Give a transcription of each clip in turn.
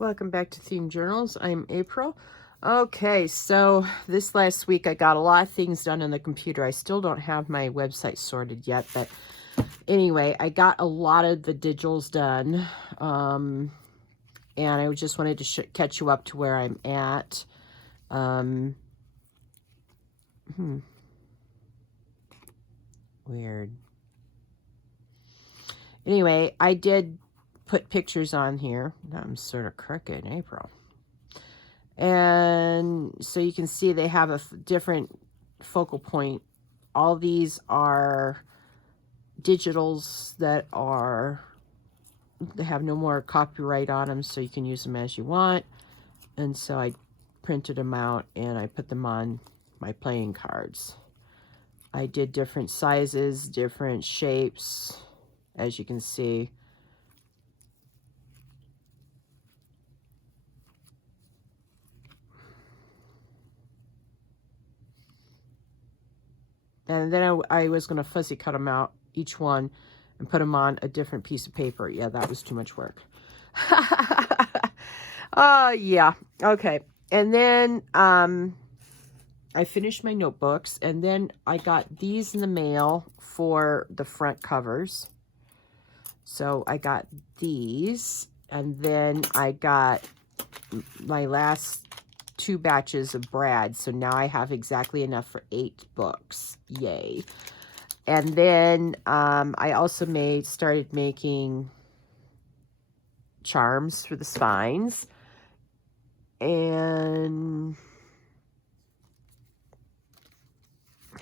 Welcome back to Theme Journals. I'm April. Okay, so this last week I got a lot of things done on the computer. I still don't have my website sorted yet, but anyway, I got a lot of the digitals done. And I just wanted to catch you up to where I'm at. Weird. Anyway, I did put pictures on here. I'm sort of crooked in April. And so you can see they have a different focal point. All these are digitals that they have no more copyright on them, so you can use them as you want. And so I printed them out and I put them on my playing cards. I did different sizes, different shapes, as you can see. And then I was going to fussy cut them out, each one, and put them on a different piece of paper. Yeah, that was too much work. Yeah. Okay. And then I finished my notebooks, and then I got these in the mail for the front covers. So I got these, and then I got my last 2 batches of Brad, so now I have exactly enough for 8 books. Yay. And then I also started making charms for the spines. And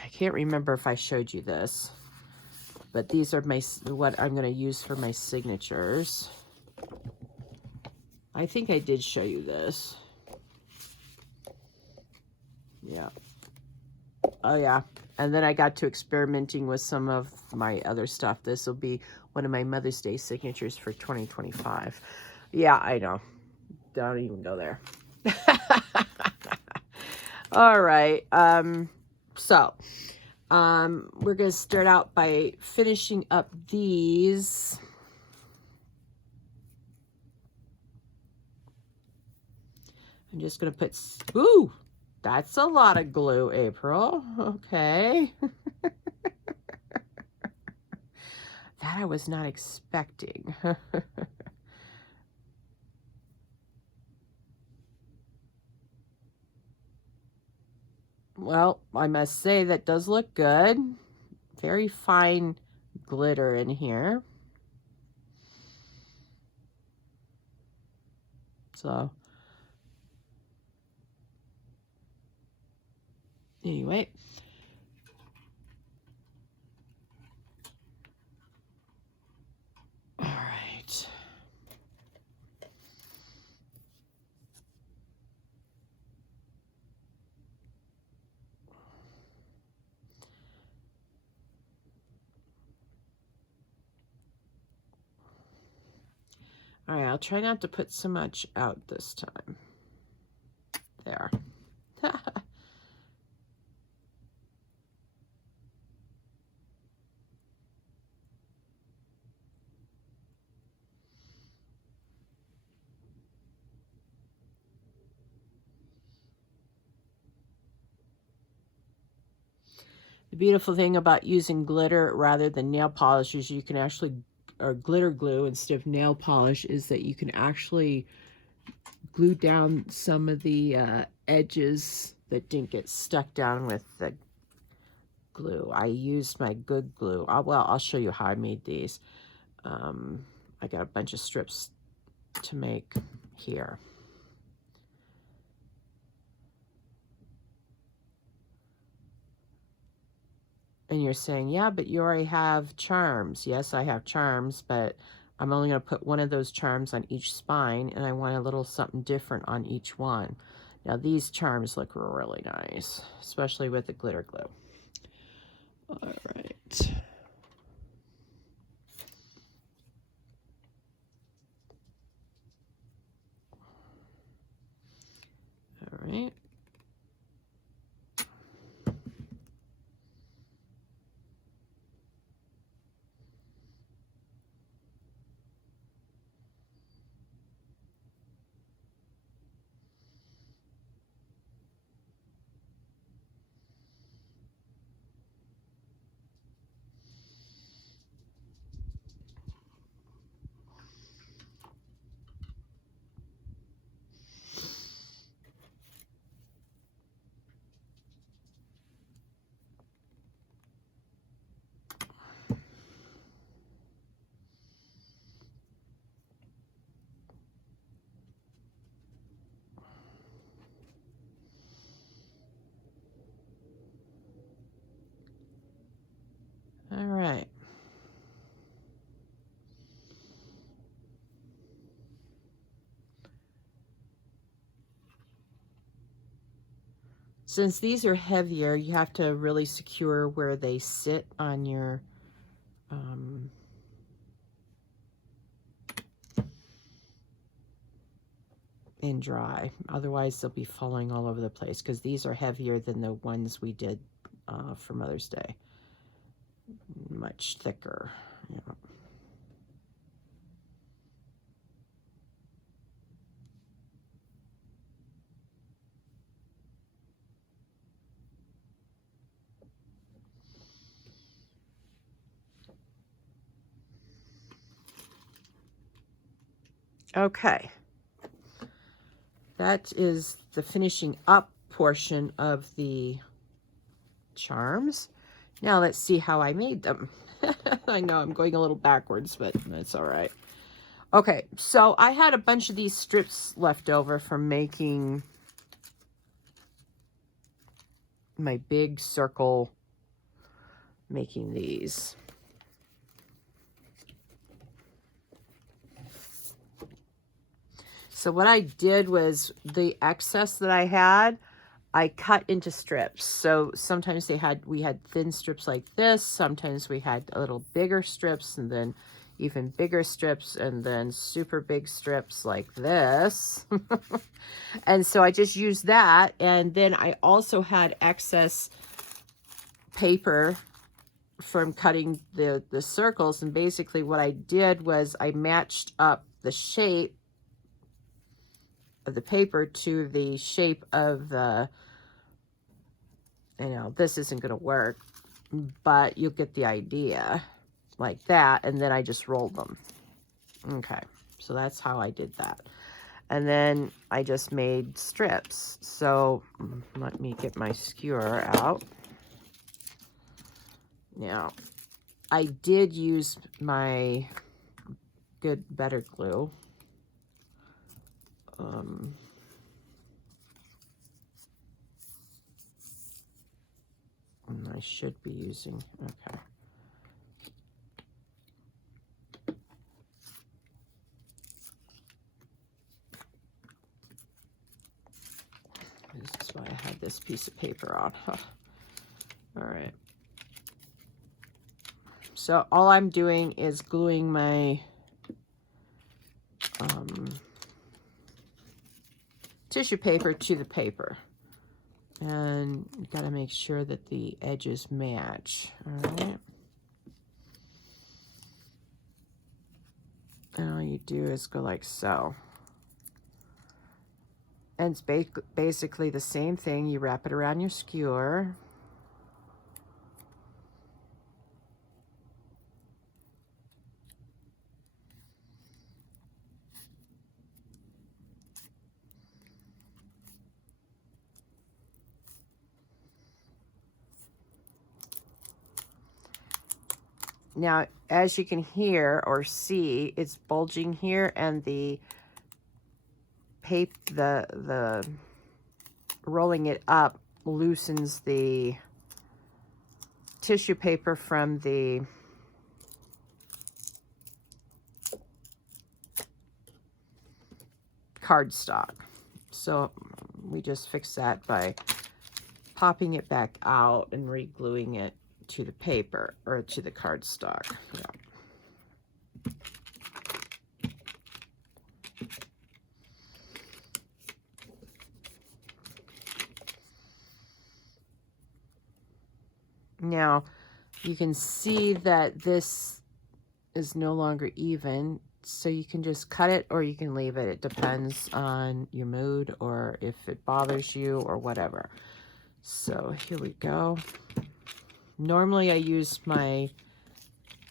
I can't remember if I showed you this, but these are what I'm going to use for my signatures. I think I did show you this. Yeah. Oh, yeah. And then I got to experimenting with some of my other stuff. This will be one of my Mother's Day signatures for 2025. Yeah, I know. Don't even go there. All right. So we're going to start out by finishing up these. I'm just going to put, ooh, that's a lot of glue, April. Okay. That I was not expecting. Well, I must say that does look good. Very fine glitter in here. So, anyway. All right. All right, I'll try not to put so much out this time. There. The beautiful thing about using glitter rather than nail polish is you can actually, or glitter glue instead of nail polish, is that you can actually glue down some of the edges that didn't get stuck down with the glue. I used my good glue. Well, I'll show you how I made these. I got a bunch of strips to make here. And you're saying, yeah, but you already have charms. Yes, I have charms, but I'm only going to put one of those charms on each spine, and I want a little something different on each one. Now, these charms look really nice, especially with the glitter glue. All right. All right. Since these are heavier, you have to really secure where they sit on your and dry. Otherwise, they'll be falling all over the place because these are heavier than the ones we did for Mother's Day. Much thicker. Yeah. Okay. That is the finishing up portion of the charms. Now let's see how I made them. I know I'm going a little backwards, but that's all right. Okay, so I had a bunch of these strips left over from making my big circle, making these. So what I did was the excess that I had, I cut into strips. So sometimes we had thin strips like this. Sometimes we had a little bigger strips, and then even bigger strips, and then super big strips like this. And so I just used that. And then I also had excess paper from cutting the circles. And basically what I did was I matched up the shape of the paper to the shape of the, this isn't going to work, but you'll get the idea, like that. And then I just rolled them. Okay, so that's how I did that. And then I just made strips. So let me get my skewer out. Now, I did use my good Better Glue. And I should be using, okay. This is why I had this piece of paper on. Huh. All right. So all I'm doing is gluing my tissue paper to the paper. And you got to make sure that the edges match. All right. And all you do is go like so. And it's basically the same thing. You wrap it around your skewer. Now, as you can hear or see, it's bulging here, and the rolling it up loosens the tissue paper from the cardstock. So we just fix that by popping it back out and re-gluing it to the paper or to the cardstock. Yeah. Now you can see that this is no longer even, so you can just cut it or you can leave it. It depends on your mood or if it bothers you or whatever. So here we go. Normally I use my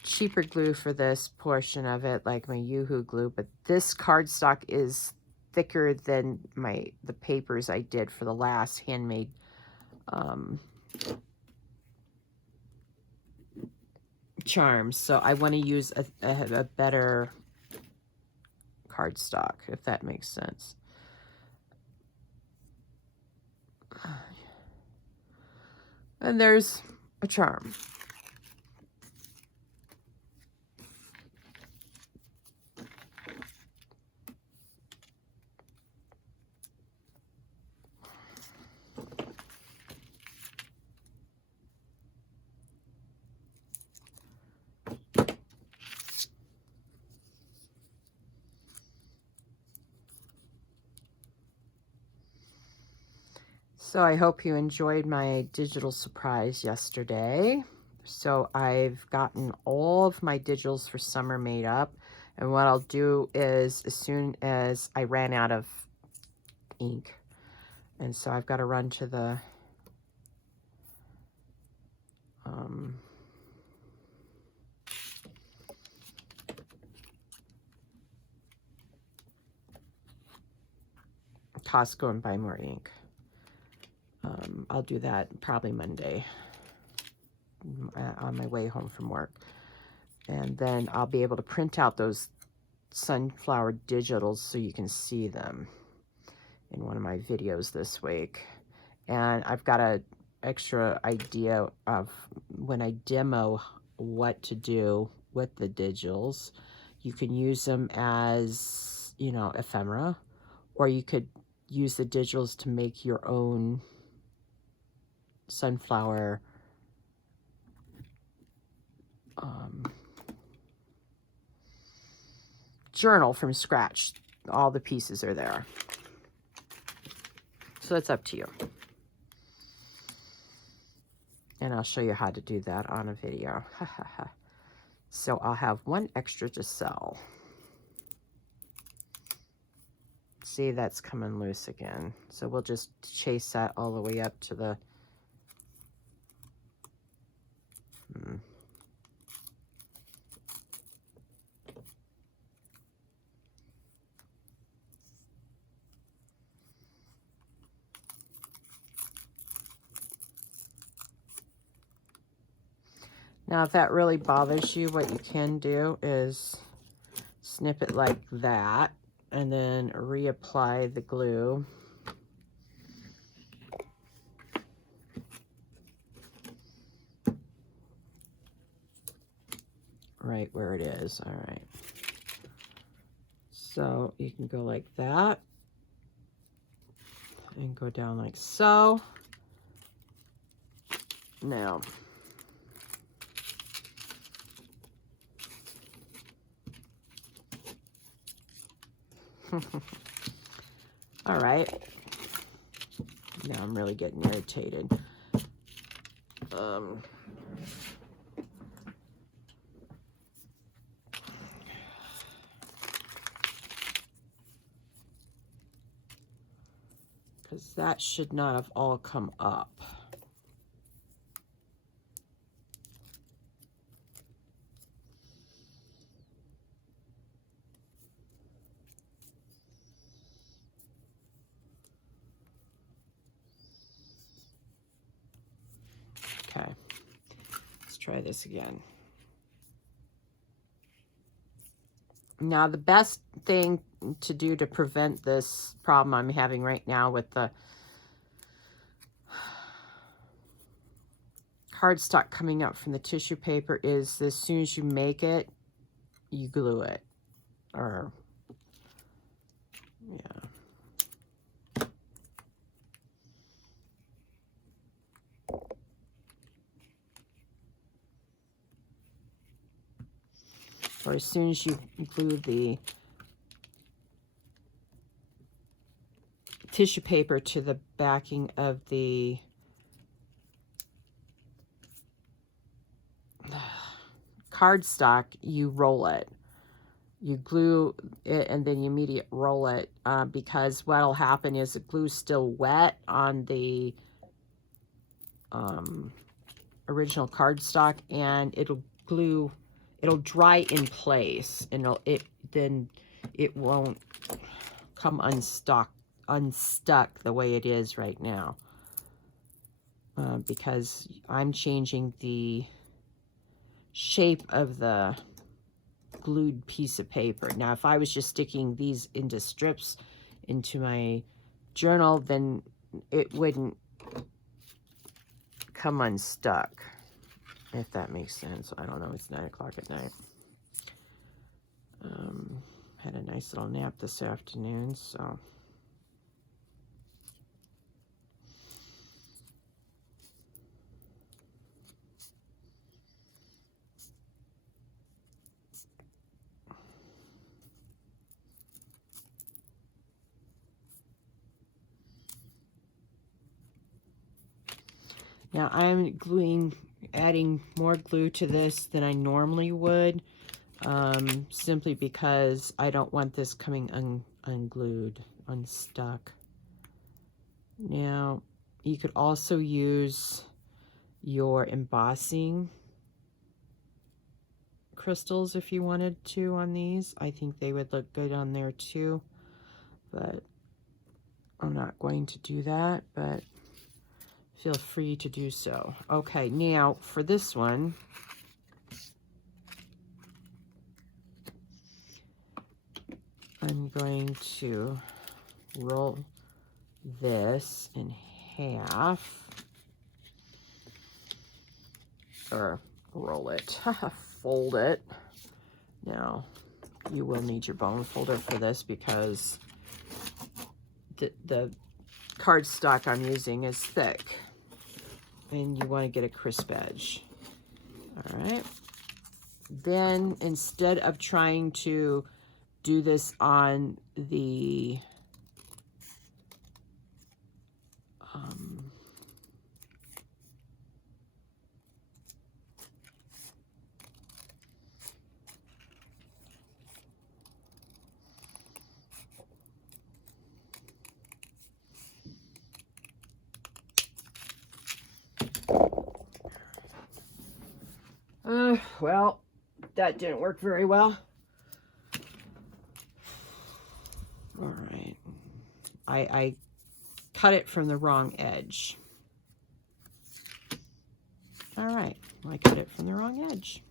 cheaper glue for this portion of it, like my Yoo-Hoo glue, but this cardstock is thicker than the papers I did for the last handmade charms. So I want to use a better cardstock, if that makes sense. And there's a charm. So I hope you enjoyed my digital surprise yesterday. So I've gotten all of my digitals for summer made up. And what I'll do is, as soon as I ran out of ink, and so I've got to run to the Costco and buy more ink. I'll do that probably Monday on my way home from work. And then I'll be able to print out those sunflower digitals so you can see them in one of my videos this week. And I've got an extra idea of when I demo what to do with the digitals. You can use them as, you know, ephemera, or you could use the digitals to make your own sunflower journal from scratch. All the pieces are there. So it's up to you. And I'll show you how to do that on a video. So I'll have one extra to sell. See, that's coming loose again. So we'll just chase that all the way up to the... Now, if that really bothers you, what you can do is snip it like that and then reapply the glue. Right where it is. All right. So you can go like that and go down like so. Now, all right. Now I'm really getting irritated. Because that should not have all come up. Okay, let's try this again. Now, the best thing to do to prevent this problem I'm having right now with the cardstock coming up from the tissue paper is as soon as you make it, you glue it. Or, yeah. Or as soon as you glue the tissue paper to the backing of the cardstock, you roll it. You glue it and then you immediately roll it because what'll happen is the glue's still wet on the original cardstock, and it'll dry in place, and then it won't come unstuck the way it is right now because I'm changing the shape of the glued piece of paper. Now, if I was just sticking these into strips into my journal, then it wouldn't come unstuck, if that makes sense. I don't know. It's 9 o'clock at night. Had a nice little nap this afternoon, so... Now I'm adding more glue to this than I normally would, simply because I don't want this coming unglued, unstuck. Now, you could also use your embossing crystals if you wanted to on these. I think they would look good on there too, but I'm not going to do that, but feel free to do so. Okay, now for this one, I'm going to roll this in half, or roll it, fold it. Now, you will need your bone folder for this because the cardstock I'm using is thick, and you want to get a crisp edge. All right. Then, instead of trying to do this on the well, that didn't work very well. All right. I cut it from the wrong edge. All right. I cut it from the wrong edge.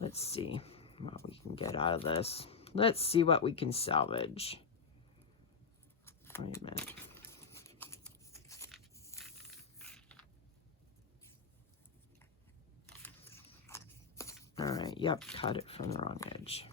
Let's see what we can get out of this. Let's see what we can salvage. Wait a minute. All right. Yep. Cut it from the wrong edge.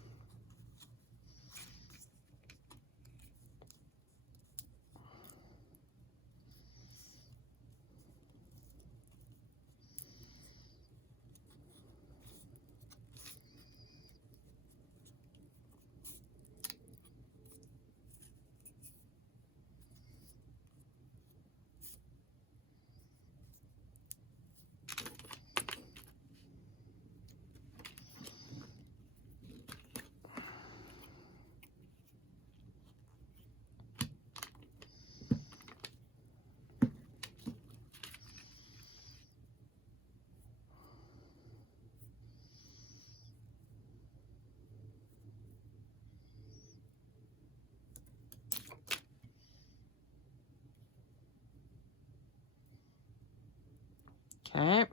Okay.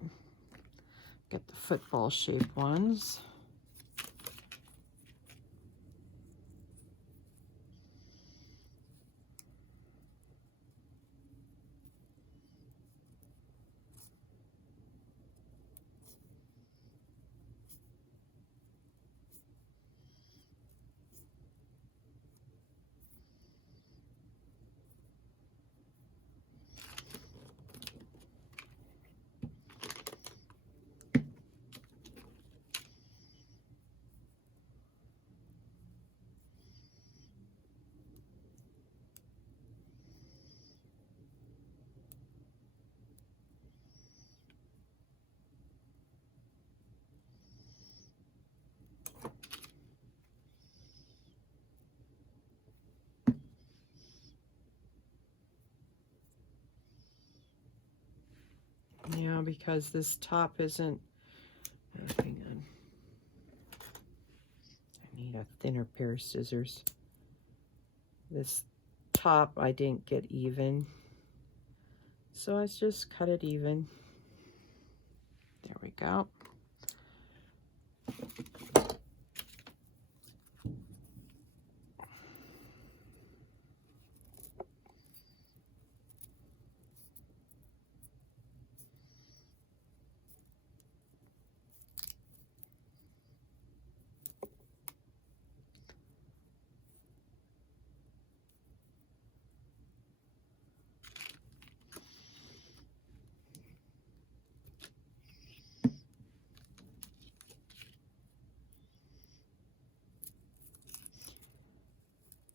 Get the football shaped ones. Yeah, because this top isn't, hang on. I need a thinner pair of scissors. This top I didn't get even, so I just cut it even. There we go.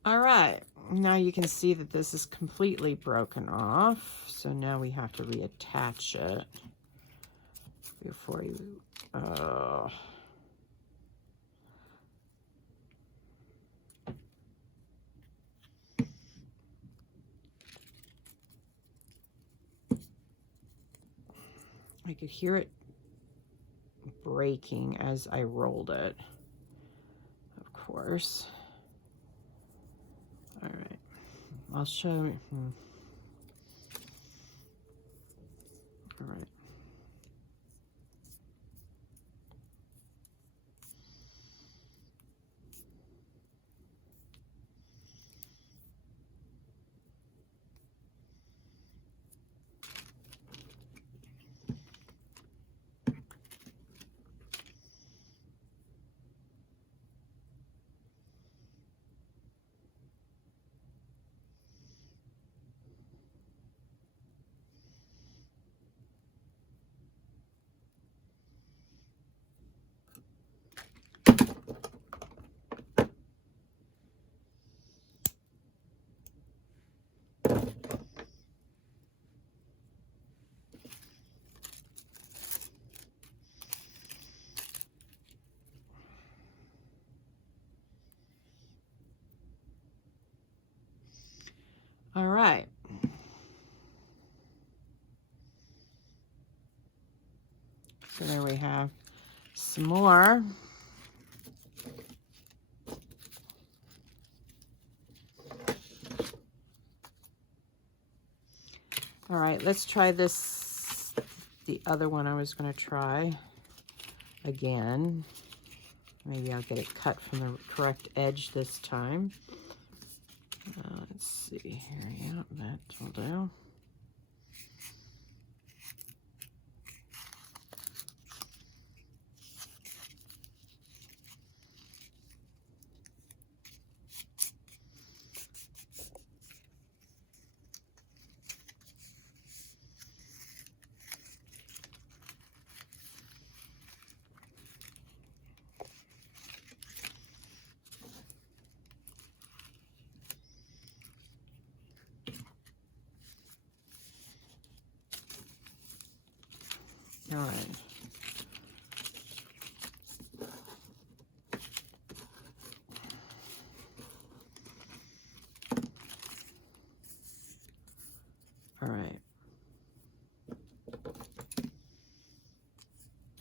All right, Now you can see that this is completely broken off. So now we have to reattach it before you... I could hear it breaking as I rolled it, of course. All right, I'll show you. All right. All right. So there we have some more. All right, let's try this, the other one I was going to try again. Maybe I'll get it cut from the correct edge this time. Let's see here. Yeah, that will do. All right. All right.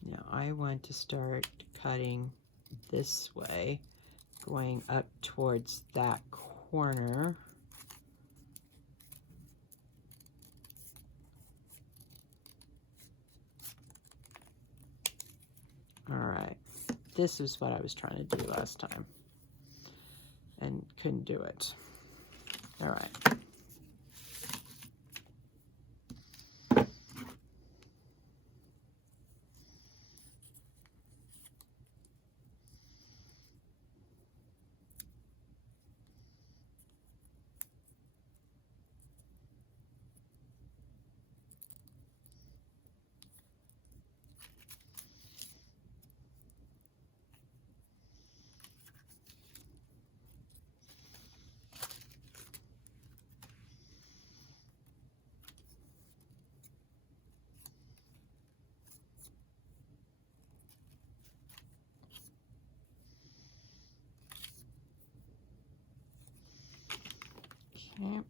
Now I want to start cutting this way, going up towards that corner. All right. This is what I was trying to do last time and couldn't do it. All right. Okay.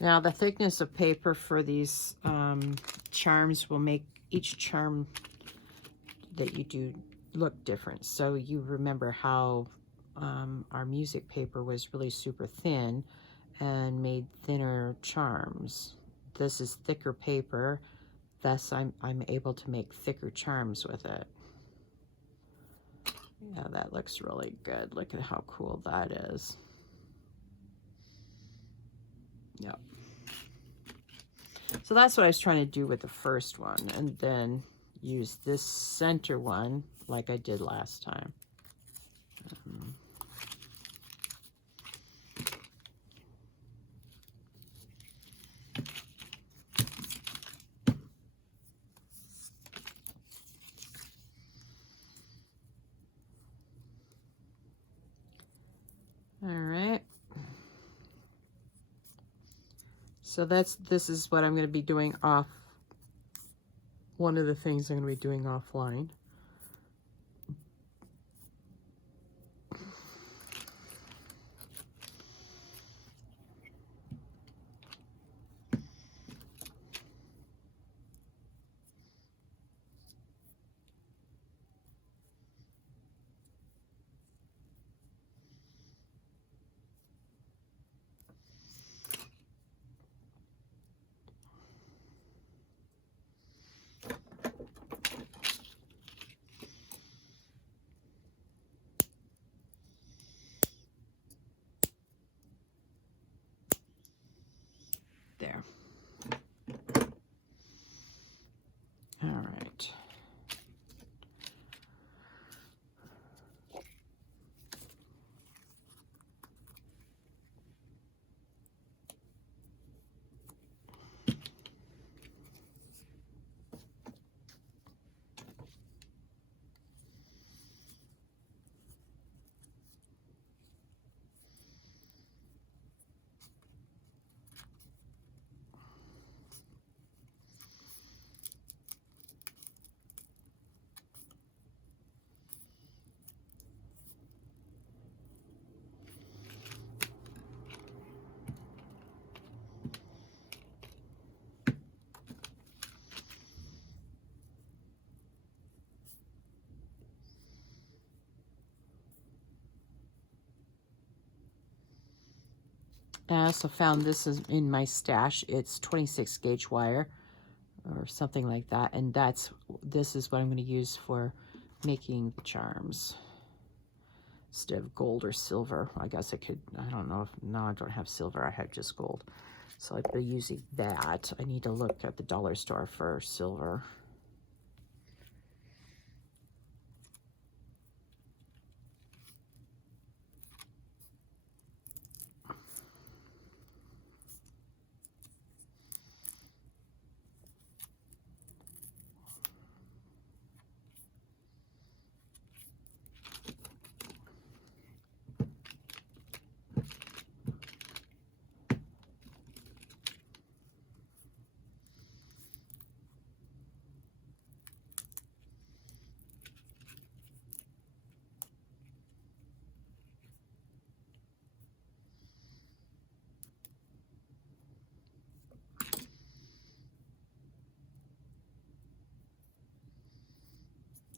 Now the thickness of paper for these charms will make each charm that you do look different. So you remember how our music paper was really super thin and made thinner charms. This is thicker paper, thus I'm able to make thicker charms with it. Yeah, that looks really good. Look at how cool that is. Yep. So that's what I was trying to do with the first one, and then use this center one like I did last time. All right. So this is what I'm going to be doing off. One of the things I'm going to be doing offline. There. All right. I also found this is in my stash. It's 26 gauge wire or something like that, and this is what I'm going to use for making charms instead of gold or silver. I guess I could, I don't know if, no, I don't have silver, I have just gold. So I'd be using that. I need to look at the dollar store for silver.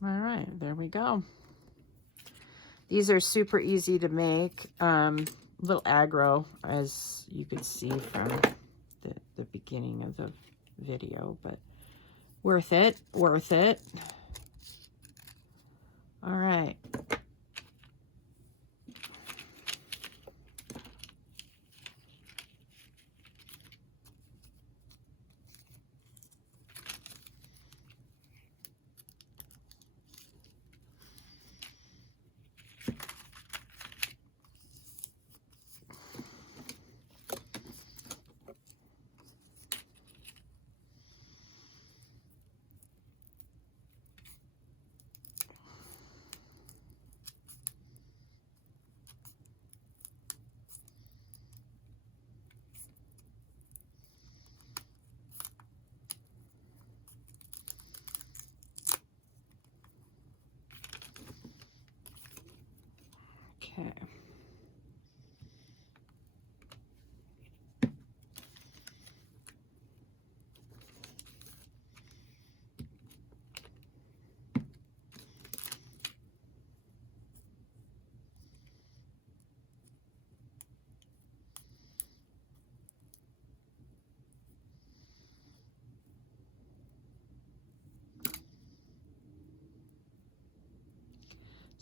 All right, there we go. These are super easy to make. A little aggro, as you could see from the beginning of the video, but worth it, worth it. All right. Okay.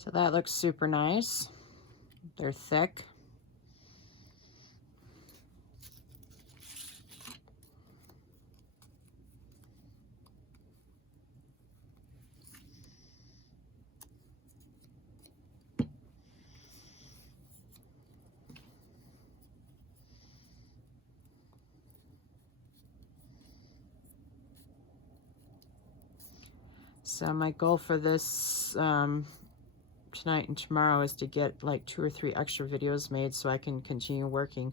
So that looks super nice. They're thick. So my goal for this tonight and tomorrow is to get like 2 or 3 extra videos made so I can continue working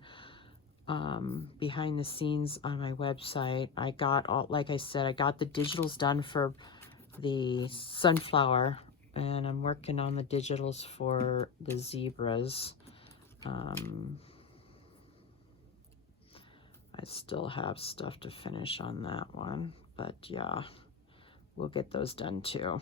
behind the scenes on my website. I got all, like I said, I got the digitals done for the sunflower, and I'm working on the digitals for the zebras. I still have stuff to finish on that one, but yeah, we'll get those done too.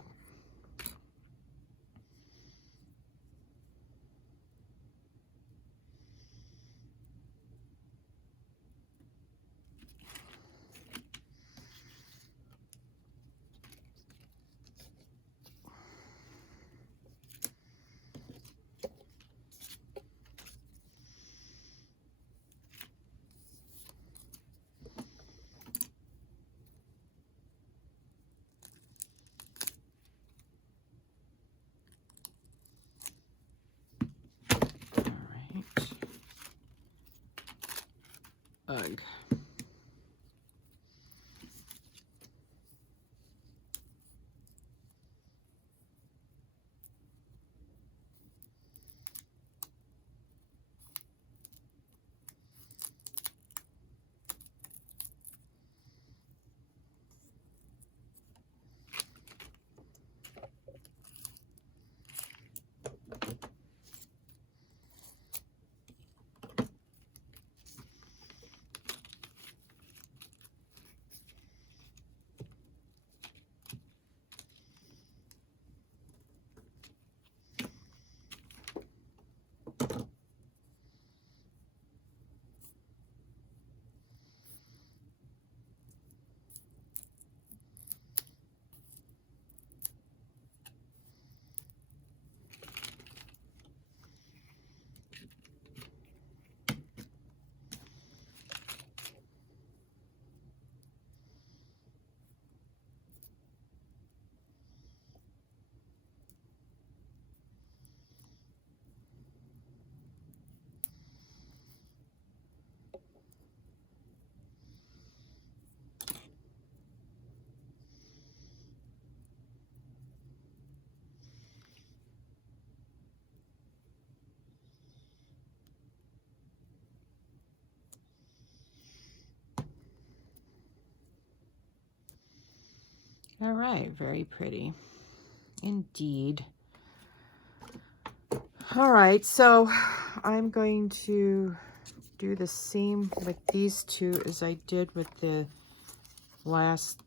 Ugh. All right, very pretty indeed. All right, so I'm going to do the same with these two as I did with the last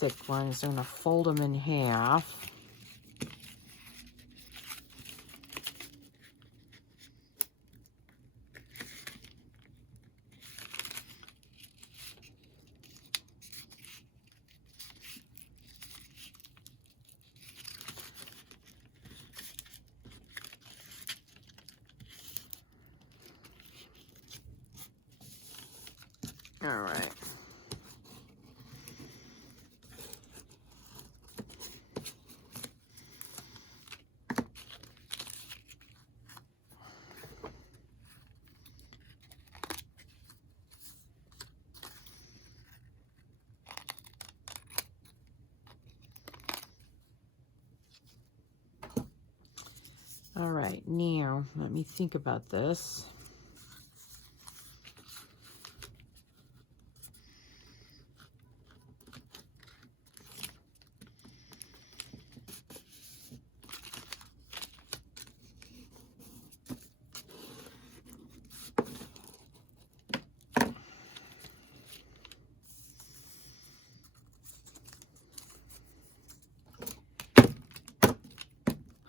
thick ones. I'm going to fold them in half. All right. All right, now let me think about this.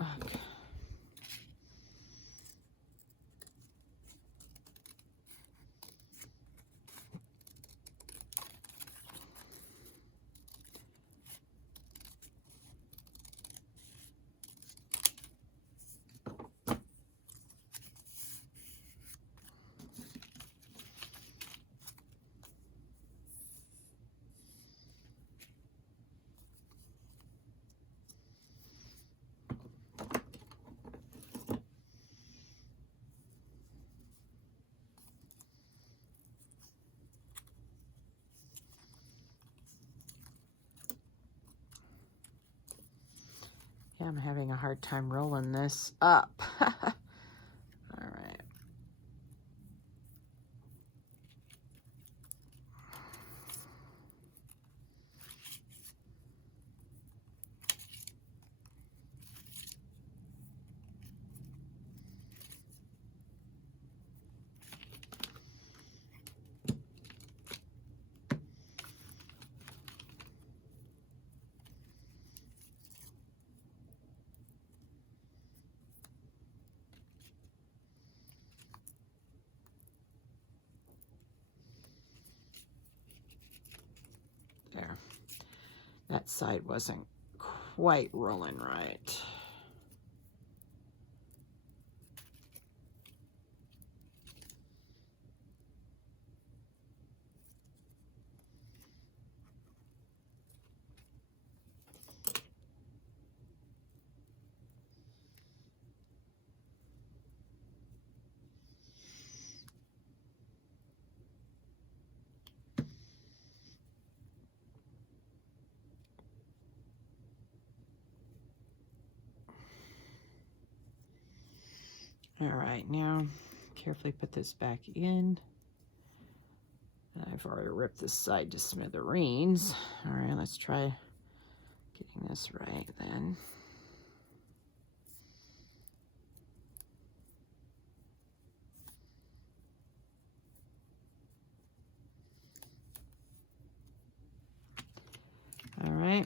Okay. I'm having a hard time rolling this up. All right. There. That side wasn't quite rolling right. All right, now carefully put this back in. I've already ripped this side to smithereens. All right, let's try getting this right then. All right.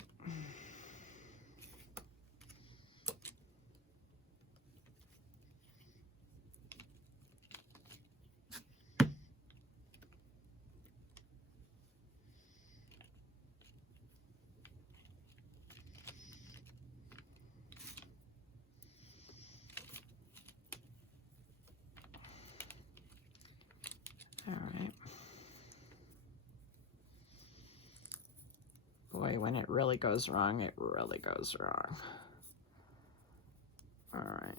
All right. Boy, when it really goes wrong, it really goes wrong. All right.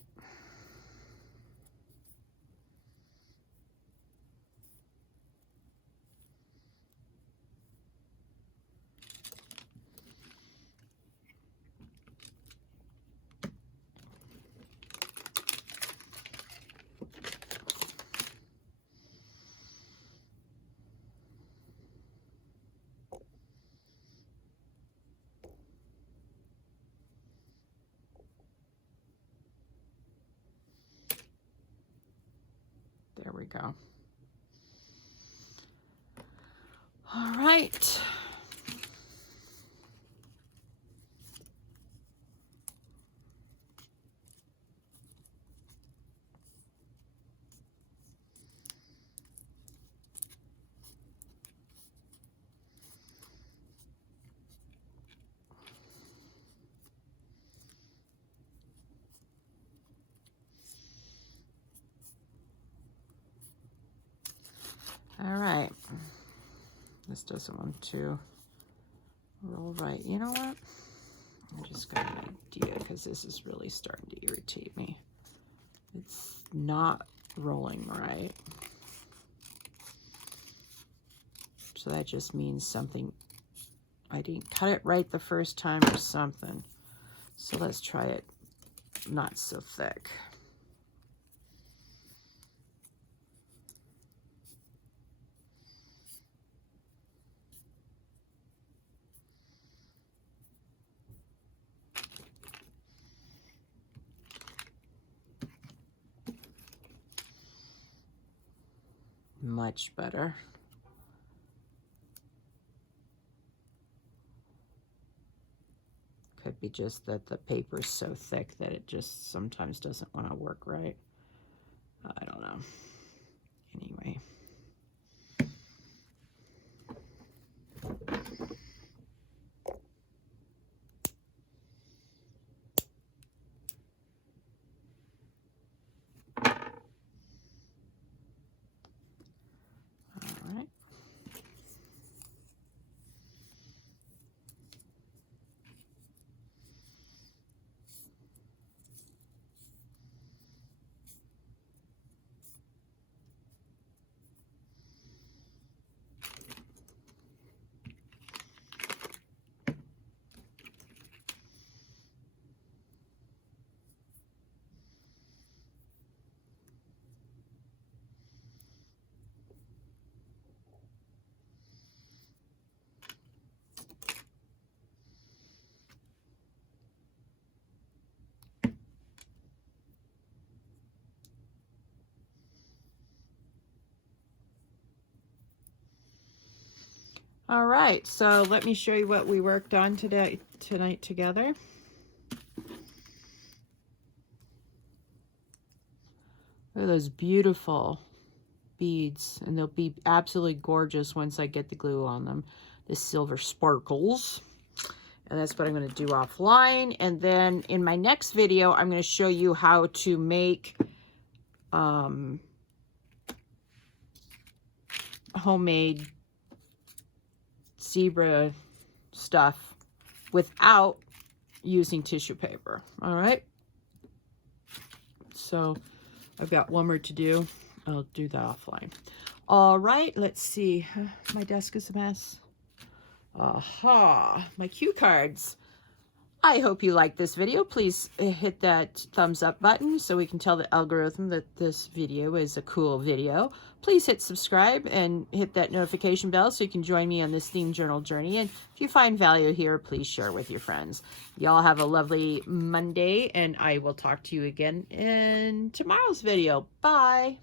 There we go. All right. All right. This doesn't want to roll right. You know what? I just got an idea because this is really starting to irritate me. It's not rolling right. So that just means something, I didn't cut it right the first time or something. So let's try it not so thick. Much better. Could be just that the paper is so thick that it just sometimes doesn't want to work right. I don't know. Anyway. All right. All right, so let me show you what we worked on tonight together. Look at those beautiful beads, and they'll be absolutely gorgeous once I get the glue on them. The silver sparkles. And that's what I'm going to do offline. And then in my next video, I'm going to show you how to make homemade zebra stuff without using tissue paper. All right. So I've got one more to do. I'll do that offline. All right. Let's see. My desk is a mess. Aha, my cue cards. I hope you liked this video. Please hit that thumbs up button so we can tell the algorithm that this video is a cool video. Please hit subscribe and hit that notification bell so you can join me on this theme journal journey. And if you find value here, please share with your friends. Y'all have a lovely Monday, and I will talk to you again in tomorrow's video. Bye.